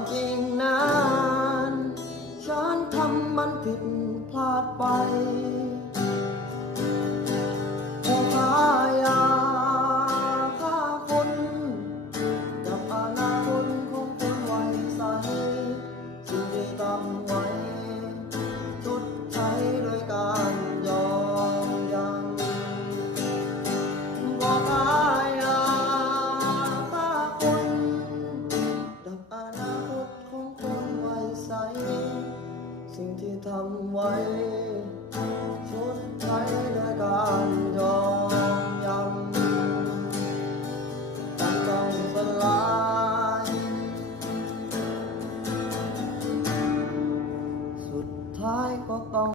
ความจริงนั้นฉันทำมันผิดพลาดไปผู้ค้ายาฆ่าคนกับอนาคตของคนวัยใสสิ่งที่ทำไว้ชดใช้ด้วยการยอมยังผู้ค้ายาฆ่าคนกับอนาคตของคนวัยใสสิ่งที่ทำไว้ชดใช้ด้วยการยอมยังมันต้องสลายสุดท้ายก็ต้อง